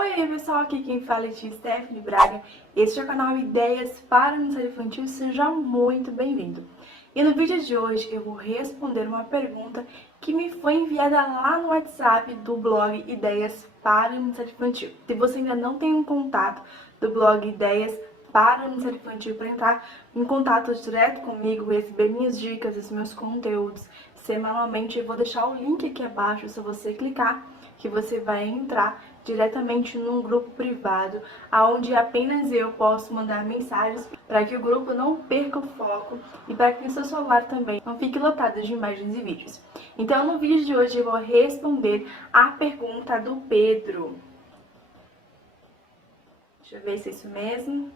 Oi pessoal, aqui quem fala é Tia Stephanie Braga. Este é o canal Ideias para Ministério Infantil, seja muito bem-vindo. E no vídeo de hoje eu vou responder uma pergunta que me foi enviada lá no WhatsApp do blog Ideias para Ministério Infantil. Se você ainda não tem um contato do blog Ideias para o Ministério Infantil para entrar em contato direto comigo, receber minhas dicas, os meus conteúdos semanalmente, eu vou deixar o link aqui abaixo, se você clicar, que você vai entrar diretamente num grupo privado, onde apenas eu posso mandar mensagens para que o grupo não perca o foco e para que o seu celular também não fique lotado de imagens e vídeos. Então, no vídeo de hoje eu vou responder a pergunta do Pedro. Deixa eu ver se é isso mesmo.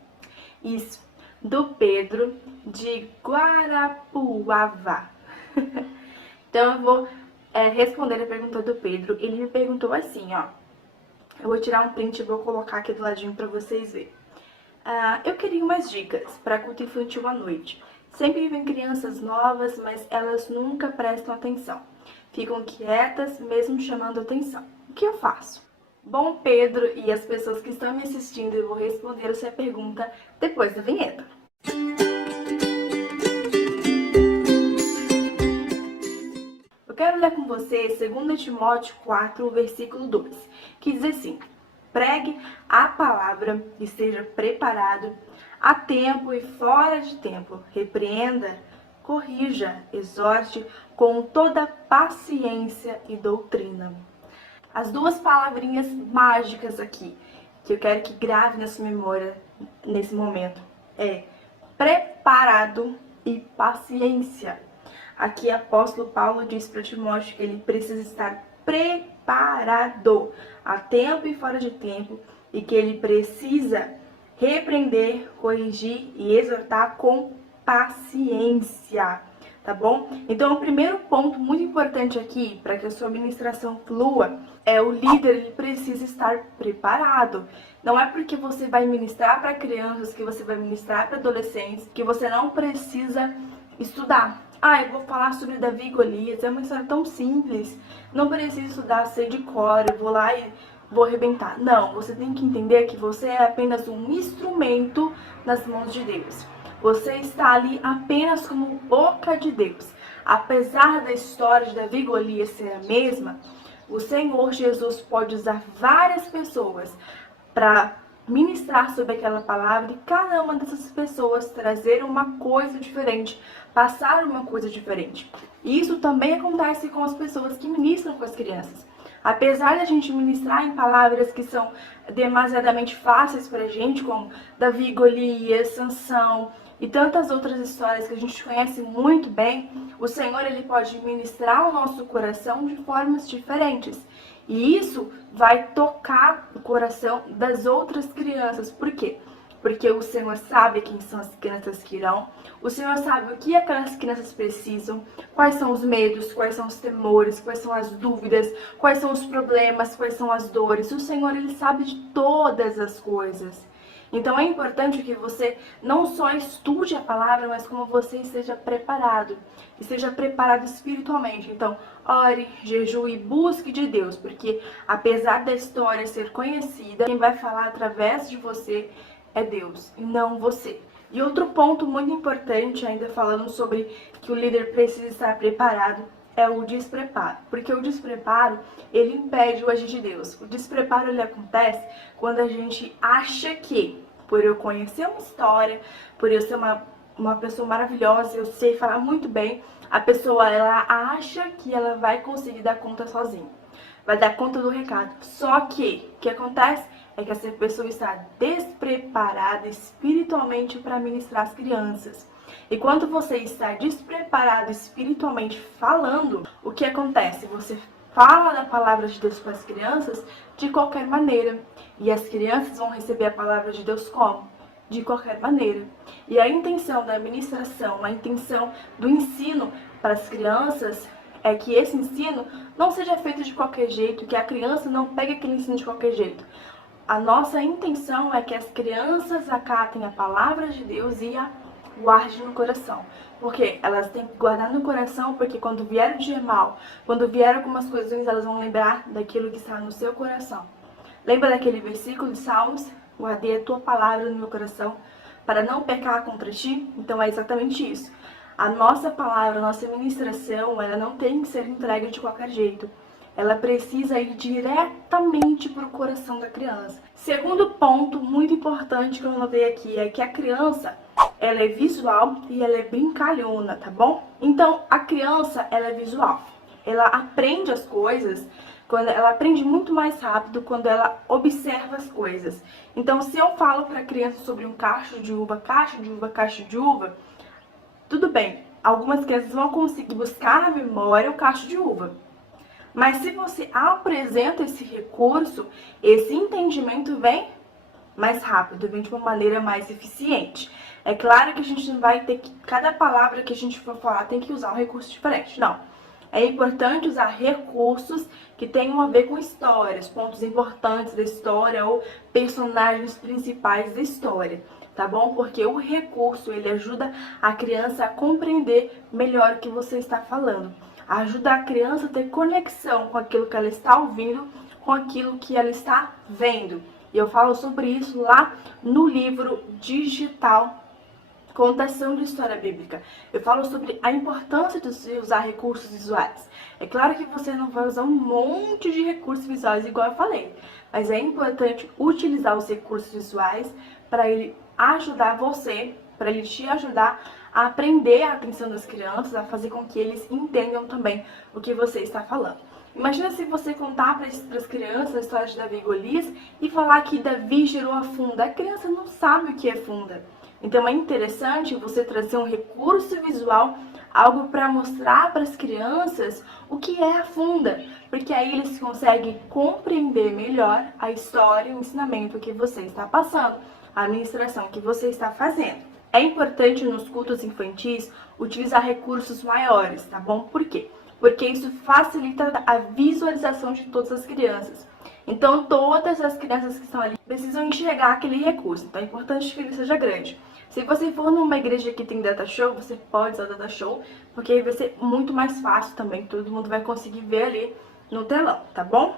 Isso, do Pedro de Guarapuava. Então eu vou responder a pergunta do Pedro. Ele me perguntou assim, ó. Eu vou tirar um print e vou colocar aqui do ladinho para vocês verem. Eu queria umas dicas para culto infantil à noite. Sempre vem crianças novas, mas elas nunca prestam atenção. Ficam quietas, mesmo chamando atenção. O que eu faço? Bom, Pedro e as pessoas que estão me assistindo, eu vou responder essa pergunta depois da vinheta. Eu quero ler com você 2 Timóteo 4, versículo 2, que diz assim: pregue a palavra, esteja preparado a tempo e fora de tempo, repreenda, corrija, exorte com toda paciência e doutrina. As duas palavrinhas mágicas aqui, que eu quero que grave na sua memória nesse momento, é preparado e paciência. Aqui o apóstolo Paulo diz para Timóteo que ele precisa estar preparado a tempo e fora de tempo e que ele precisa repreender, corrigir e exortar com paciência, tá bom? Então, o primeiro ponto muito importante aqui para que a sua ministração flua é o líder, ele precisa estar preparado. Não é porque você vai ministrar para crianças, que você vai ministrar para adolescentes, que você não precisa estudar. Eu vou falar sobre Davi e Golias, é uma história tão simples, não preciso estudar, sei de cor, eu vou lá e vou arrebentar. Não, você tem que entender que você é apenas um instrumento nas mãos de Deus. Você está ali apenas como boca de Deus. Apesar da história de Davi e Golias ser a mesma, o Senhor Jesus pode usar várias pessoas para ministrar sobre aquela palavra e cada uma dessas pessoas trazer uma coisa diferente, passar uma coisa diferente. E isso também acontece com as pessoas que ministram com as crianças. Apesar da gente ministrar em palavras que são demasiadamente fáceis para a gente, como Davi, Golias, Sansão e tantas outras histórias que a gente conhece muito bem, o Senhor ele pode ministrar o nosso coração de formas diferentes. E isso vai tocar o coração das outras crianças. Por quê? Porque o Senhor sabe quem são as crianças que irão. O Senhor sabe o que aquelas crianças precisam, quais são os medos, quais são os temores, quais são as dúvidas, quais são os problemas, quais são as dores. O Senhor, ele sabe de todas as coisas. Então é importante que você não só estude a palavra, mas como você esteja preparado. Esteja preparado espiritualmente. Então, ore, jejue e busque de Deus. Porque apesar da história ser conhecida, quem vai falar através de você é Deus e não você. E outro ponto muito importante, ainda falando sobre que o líder precisa estar preparado, é o despreparo. Porque o despreparo, ele impede o agir de Deus. O despreparo, ele acontece quando a gente acha que, por eu conhecer uma história, por eu ser uma pessoa maravilhosa, eu sei falar muito bem, a pessoa, ela acha que ela vai conseguir dar conta sozinha. Vai dar conta do recado. Só que, o que acontece é que essa pessoa está despreparada espiritualmente para ministrar as crianças. E quando você está despreparado espiritualmente falando, o que acontece? Você fala da palavra de Deus para as crianças de qualquer maneira. E as crianças vão receber a palavra de Deus como? De qualquer maneira. E a intenção da ministração, a intenção do ensino para as crianças é que esse ensino não seja feito de qualquer jeito, que a criança não pegue aquele ensino de qualquer jeito. A nossa intenção é que as crianças acatem a palavra de Deus e a guardem no coração. Porque elas têm que guardar no coração, porque quando vier o dia mal, quando vier algumas coisas ruins, elas vão lembrar daquilo que está no seu coração. Lembra daquele versículo de Salmos? Guardei a tua palavra no meu coração para não pecar contra ti? Então é exatamente isso. A nossa palavra, a nossa ministração, ela não tem que ser entregue de qualquer jeito. Ela precisa ir diretamente para o coração da criança. Segundo ponto muito importante que eu notei aqui é que a criança, ela é visual e ela é brincalhona, tá bom? Então, a criança, ela é visual. Ela aprende as coisas, ela aprende muito mais rápido quando ela observa as coisas. Então, se eu falo para a criança sobre um cacho de uva, tudo bem, algumas crianças vão conseguir buscar na memória o cacho de uva. Mas se você apresenta esse recurso, esse entendimento vem mais rápido, vem de uma maneira mais eficiente. É claro que a gente não vai ter que, cada palavra que a gente for falar tem que usar um recurso diferente, não. É importante usar recursos que tenham a ver com histórias, pontos importantes da história ou personagens principais da história, tá bom? Porque o recurso, ele ajuda a criança a compreender melhor o que você está falando. Ajuda a criança a ter conexão com aquilo que ela está ouvindo, com aquilo que ela está vendo. E eu falo sobre isso lá no livro digital Contação de História Bíblica. Eu falo sobre a importância de usar recursos visuais. É claro que você não vai usar um monte de recursos visuais igual eu falei, mas é importante utilizar os recursos visuais para ele ajudar você, para ele te ajudar a aprender a atenção das crianças, a fazer com que eles entendam também o que você está falando. Imagina se você contar para as crianças a história de Davi e Golias e falar que Davi gerou a funda. A criança não sabe o que é funda. Então é interessante você trazer um recurso visual, algo para mostrar para as crianças o que é a funda, porque aí eles conseguem compreender melhor a história e o ensinamento que você está passando, a ministração que você está fazendo. É importante nos cultos infantis utilizar recursos maiores, tá bom? Por quê? Porque isso facilita a visualização de todas as crianças. Então, todas as crianças que estão ali precisam enxergar aquele recurso. Então, é importante que ele seja grande. Se você for numa igreja que tem data show, você pode usar data show, porque aí vai ser muito mais fácil também. Todo mundo vai conseguir ver ali no telão, tá bom?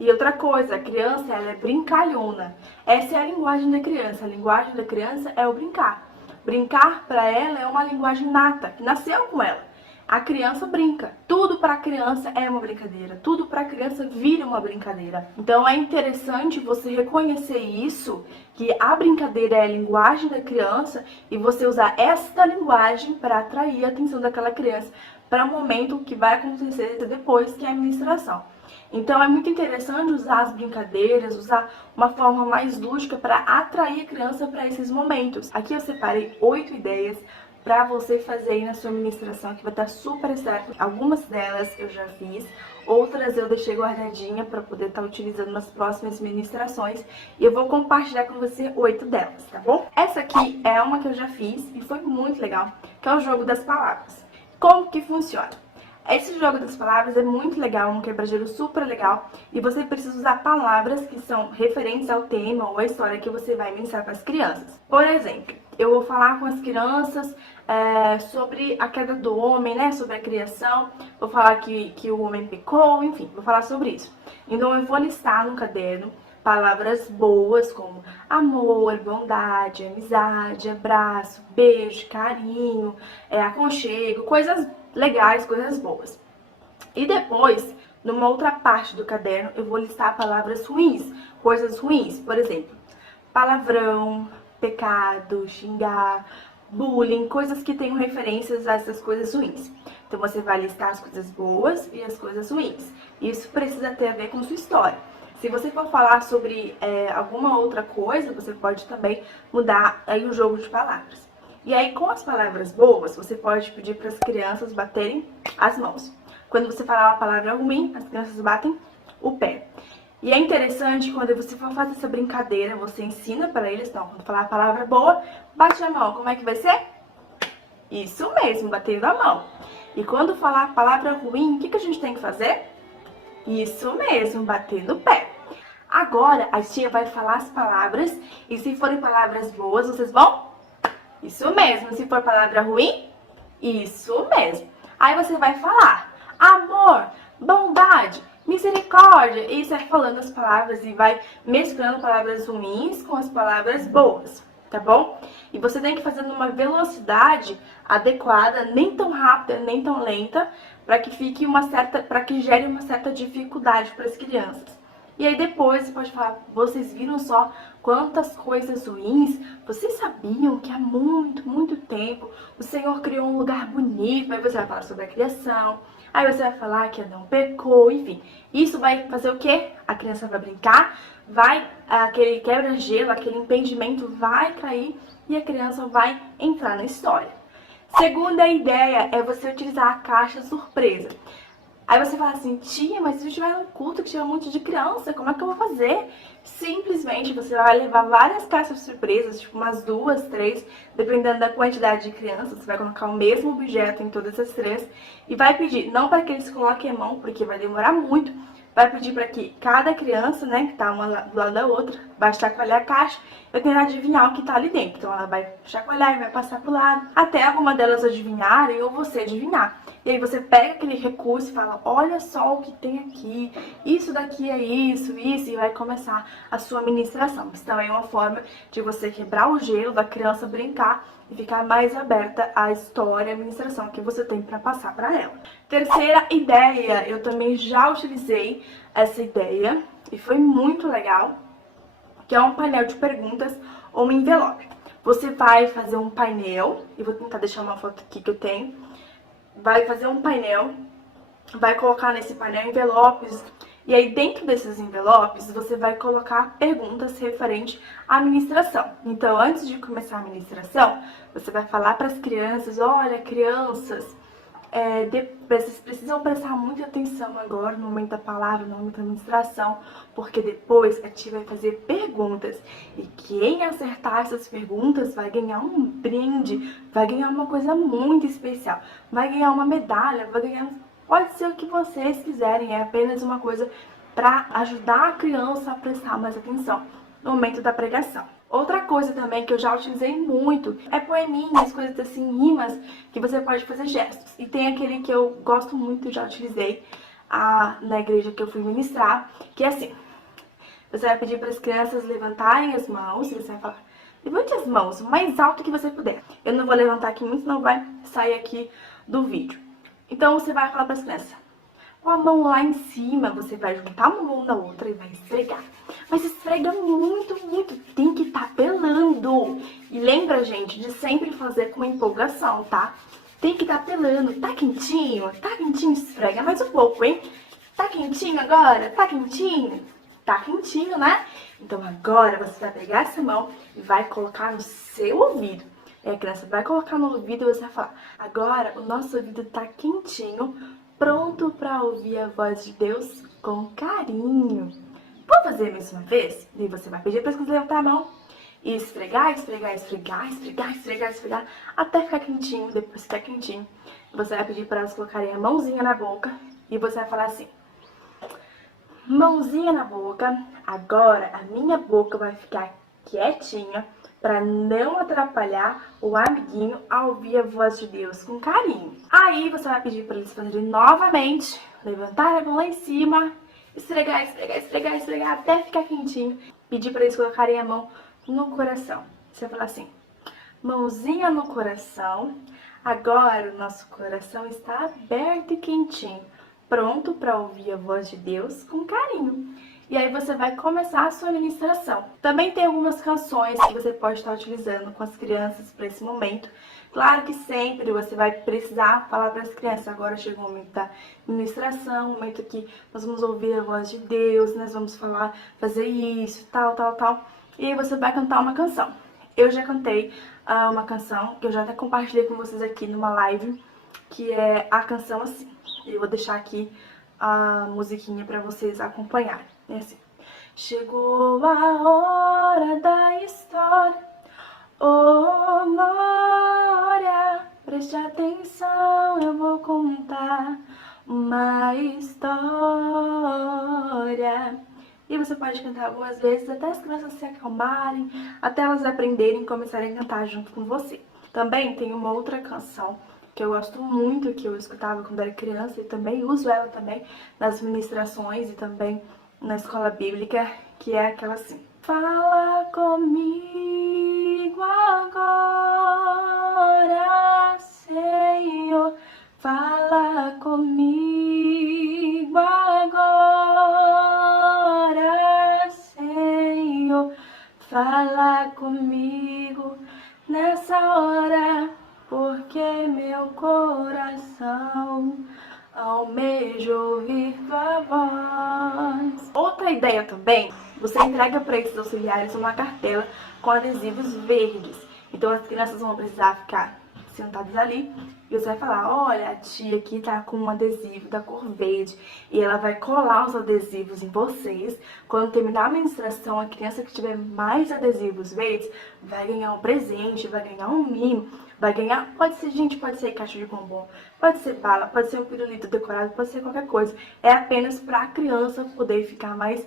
E outra coisa, a criança, ela é brincalhona. Essa é a linguagem da criança. A linguagem da criança é o brincar. Brincar para ela é uma linguagem nata, que nasceu com ela. A criança brinca. Tudo para a criança é uma brincadeira. Tudo para a criança vira uma brincadeira. Então é interessante você reconhecer isso, que a brincadeira é a linguagem da criança e você usar esta linguagem para atrair a atenção daquela criança para o momento que vai acontecer depois, que é a ministração. Então é muito interessante usar as brincadeiras, usar uma forma mais lúdica para atrair a criança para esses momentos. Aqui eu separei 8 ideias para você fazer aí na sua ministração, que vai estar super certo. Algumas delas eu já fiz, outras eu deixei guardadinha para poder estar utilizando nas próximas ministrações. E eu vou compartilhar com você 8 delas, tá bom? Essa aqui é uma que eu já fiz e foi muito legal, que é o jogo das palavras. Como que funciona? Esse jogo das palavras é muito legal, um quebra-gelo super legal, e você precisa usar palavras que são referentes ao tema ou à história que você vai ministrar para as crianças. Por exemplo, eu vou falar com as crianças sobre a queda do homem, né? Sobre a criação, vou falar que o homem pecou, enfim, vou falar sobre isso. Então eu vou listar no caderno palavras boas como amor, bondade, amizade, abraço, beijo, carinho, aconchego, coisas legais, coisas boas. E depois, numa outra parte do caderno, eu vou listar palavras ruins, coisas ruins. Por exemplo, palavrão, pecado, xingar, bullying, coisas que tenham referências a essas coisas ruins. Então você vai listar as coisas boas e as coisas ruins. Isso precisa ter a ver com sua história. Se você for falar sobre alguma outra coisa, você pode também mudar aí o jogo de palavras. E aí, com as palavras boas, você pode pedir para as crianças baterem as mãos. Quando você falar uma palavra ruim, as crianças batem o pé. E é interessante, quando você for fazer essa brincadeira, você ensina para eles, então, quando falar a palavra boa, bate a mão. Como é que vai ser? Isso mesmo, batendo a mão. E quando falar a palavra ruim, o que a gente tem que fazer? Isso mesmo, batendo o pé. Agora, a tia vai falar as palavras, e se forem palavras boas, vocês vão? Isso mesmo. Se for palavra ruim, isso mesmo. Aí você vai falar amor, bondade, misericórdia. E sai falando as palavras e vai mesclando palavras ruins com as palavras boas, tá bom? E você tem que fazer numa velocidade adequada, nem tão rápida, nem tão lenta, para que fique para que gere uma certa dificuldade para as crianças. E aí depois você pode falar, vocês viram só quantas coisas ruins? Vocês sabiam que há muito, muito tempo o Senhor criou um lugar bonito? Aí você vai falar sobre a criação, aí você vai falar que Adão pecou, enfim. Isso vai fazer o quê? A criança vai brincar, aquele quebra-gelo, aquele impedimento vai cair e a criança vai entrar na história. Segunda ideia é você utilizar a caixa surpresa. Aí você fala assim, tia, mas se eu estiver num culto que tiver um monte de criança, como é que eu vou fazer? Simplesmente você vai levar várias caixas surpresas, tipo umas 2, 3, dependendo da quantidade de crianças. Você vai colocar o mesmo objeto em todas as 3 e vai pedir, não para que eles coloquem a mão, porque vai demorar muito, vai pedir para que cada criança, né, que tá uma do lado da outra, vai chacoalhar a caixa e tentar adivinhar o que tá ali dentro. Então ela vai chacoalhar e vai passar pro lado, até alguma delas adivinharem ou você adivinhar. E aí você pega aquele recurso e fala, olha só o que tem aqui, isso daqui é isso, e vai começar a sua ministração. Isso também é uma forma de você quebrar o gelo da criança brincar e ficar mais aberta à história, à ministração que você tem para passar para ela. Terceira ideia, eu também já utilizei essa ideia e foi muito legal, que é um painel de perguntas ou um envelope. Você vai fazer um painel, eu vou tentar deixar uma foto aqui que eu tenho, vai fazer um painel, vai colocar nesse painel envelopes, e aí dentro desses envelopes você vai colocar perguntas referentes à ministração. Então, antes de começar a ministração, você vai falar para as crianças, olha, crianças, vocês precisam prestar muita atenção agora no momento da palavra, no momento da ministração, porque depois a tia vai fazer perguntas. E quem acertar essas perguntas vai ganhar um brinde, vai ganhar uma coisa muito especial, vai ganhar uma medalha, vai ganhar... Pode ser o que vocês quiserem, é apenas uma coisa para ajudar a criança a prestar mais atenção no momento da pregação. Outra coisa também que eu já utilizei muito é poeminhas, coisas assim, rimas, que você pode fazer gestos. E tem aquele que eu gosto muito, já utilizei na igreja que eu fui ministrar, que é assim, você vai pedir para as crianças levantarem as mãos, e você vai falar, levante as mãos o mais alto que você puder. Eu não vou levantar aqui muito, senão vai sair aqui do vídeo. Então você vai falar para as crianças, com a mão lá em cima, você vai juntar uma mão na outra e vai esfregar. Mas esfrega muito, muito, tem que estar pelando. E lembra, gente, de sempre fazer com empolgação, tá? Tem que estar pelando. Tá quentinho? Tá quentinho? Esfrega mais um pouco, hein? Tá quentinho agora? Tá quentinho? Tá quentinho, né? Então agora você vai pegar essa mão e vai colocar no seu ouvido. E a criança vai colocar no ouvido e você vai falar, agora o nosso ouvido tá quentinho, pronto para ouvir a voz de Deus com carinho. Vou fazer mais uma vez? E você vai pedir para as crianças levantar a mão e esfregar, esfregar, esfregar, esfregar, esfregar, esfregar, até ficar quentinho. Depois que ficar quentinho, você vai pedir para elas colocarem a mãozinha na boca e você vai falar assim, mãozinha na boca, agora a minha boca vai ficar quietinha para não atrapalhar o amiguinho a ouvir a voz de Deus com carinho. Aí você vai pedir para eles fazerem novamente, levantar a mão lá em cima, esfregar, esfregar, esfregar, esfregar até ficar quentinho. Pedir para eles colocarem a mão no coração. Você vai falar assim, mãozinha no coração, agora o nosso coração está aberto e quentinho, pronto para ouvir a voz de Deus com carinho. E aí você vai começar a sua ministração. Também tem algumas canções que você pode estar utilizando com as crianças para esse momento. Claro que sempre você vai precisar falar para as crianças, agora chegou o momento da ministração, o momento que nós vamos ouvir a voz de Deus, nós vamos falar, fazer isso, tal, tal, tal. E aí você vai cantar uma canção. Eu já cantei uma canção, que eu já até compartilhei com vocês aqui numa live, que é a canção assim. Eu vou deixar aqui a musiquinha para vocês acompanharem. É assim. Chegou a hora da história, oh glória, preste atenção, eu vou contar uma história. E você pode cantar algumas vezes até as crianças se acalmarem, até elas aprenderem e começarem a cantar junto com você. Também tem uma outra canção que eu gosto muito, que eu escutava quando era criança e também uso ela também nas ministrações e também na escola bíblica, que é aquela assim: fala comigo agora, Senhor, fala comigo agora, Senhor, fala comigo nessa hora, porque meu coração almeja ouvir tua voz. Outra ideia também, você entrega para esses auxiliares uma cartela com adesivos verdes. Então as crianças vão precisar ficar sentadas ali e você vai falar: olha, a tia aqui tá com um adesivo da cor verde e ela vai colar os adesivos em vocês. Quando terminar a ministração, a criança que tiver mais adesivos verdes vai ganhar um presente, vai ganhar um mimo, vai ganhar, pode ser, gente, pode ser caixa de bombom, pode ser bala, pode ser um pirulito decorado, pode ser qualquer coisa. É apenas para a criança poder ficar mais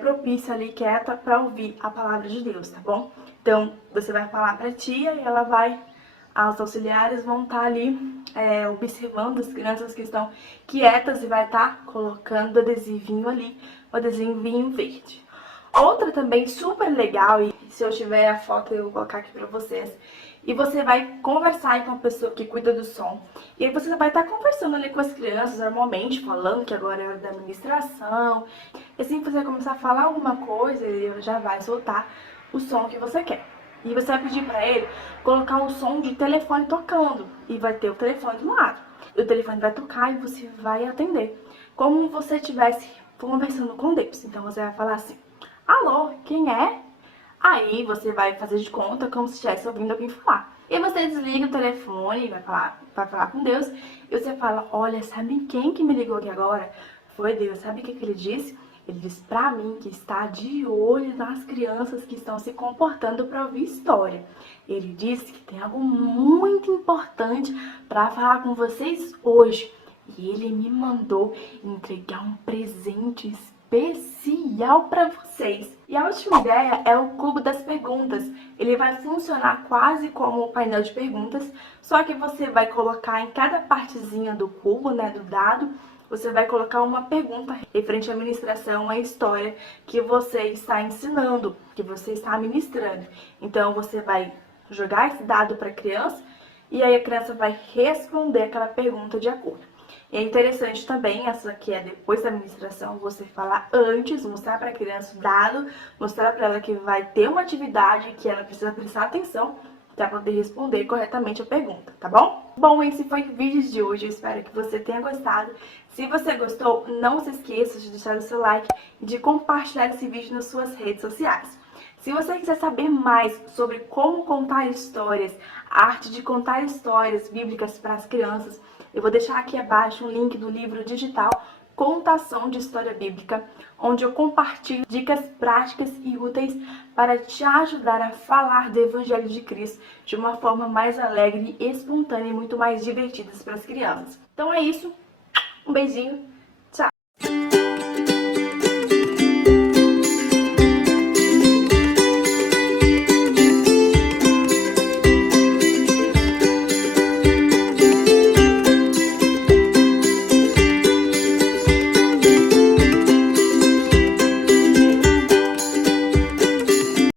propícia ali, quieta, para ouvir a palavra de Deus, tá bom? Então, você vai falar para a tia e ela vai, os auxiliares vão estar ali observando as crianças que estão quietas e vai estar colocando o adesivinho ali, o adesivinho verde. Outra também super legal, e se eu tiver a foto eu vou colocar aqui pra vocês, e você vai conversar com a pessoa que cuida do som, e aí você vai estar conversando ali com as crianças normalmente, falando que agora é hora da administração, e assim você vai começar a falar alguma coisa e já vai soltar o som que você quer. E você vai pedir pra ele colocar o som de telefone tocando, e vai ter o telefone do lado, e o telefone vai tocar e você vai atender, como você estivesse conversando com Deus. Então você vai falar assim: alô, quem é? Aí você vai fazer de conta como se estivesse ouvindo alguém falar. E você desliga o telefone e vai falar com Deus. E você fala: olha, sabe quem que me ligou aqui agora? Foi Deus. Sabe o que ele disse? Ele disse pra mim que está de olho nas crianças que estão se comportando para ouvir história. Ele disse que tem algo muito importante para falar com vocês hoje. E ele me mandou entregar um presente especial para vocês. E a última ideia é o cubo das perguntas. Ele vai funcionar quase como o painel de perguntas, só que você vai colocar em cada partezinha do cubo, né, do dado, você vai colocar uma pergunta referente à ministração, à história que você está ensinando, que você está ministrando. Então você vai jogar esse dado para a criança e aí a criança vai responder aquela pergunta de acordo. E é interessante também, essa aqui é depois da ministração, você falar antes, mostrar para a criança o dado, mostrar para ela que vai ter uma atividade que ela precisa prestar atenção para poder responder corretamente a pergunta, tá bom? Bom, esse foi o vídeo de hoje, eu espero que você tenha gostado. Se você gostou, não se esqueça de deixar o seu like e de compartilhar esse vídeo nas suas redes sociais. Se você quiser saber mais sobre como contar histórias, a arte de contar histórias bíblicas para as crianças, eu vou deixar aqui abaixo um link do livro digital Contação de História Bíblica, onde eu compartilho dicas práticas e úteis para te ajudar a falar do Evangelho de Cristo de uma forma mais alegre, espontânea e muito mais divertida para as crianças. Então é isso, um beijinho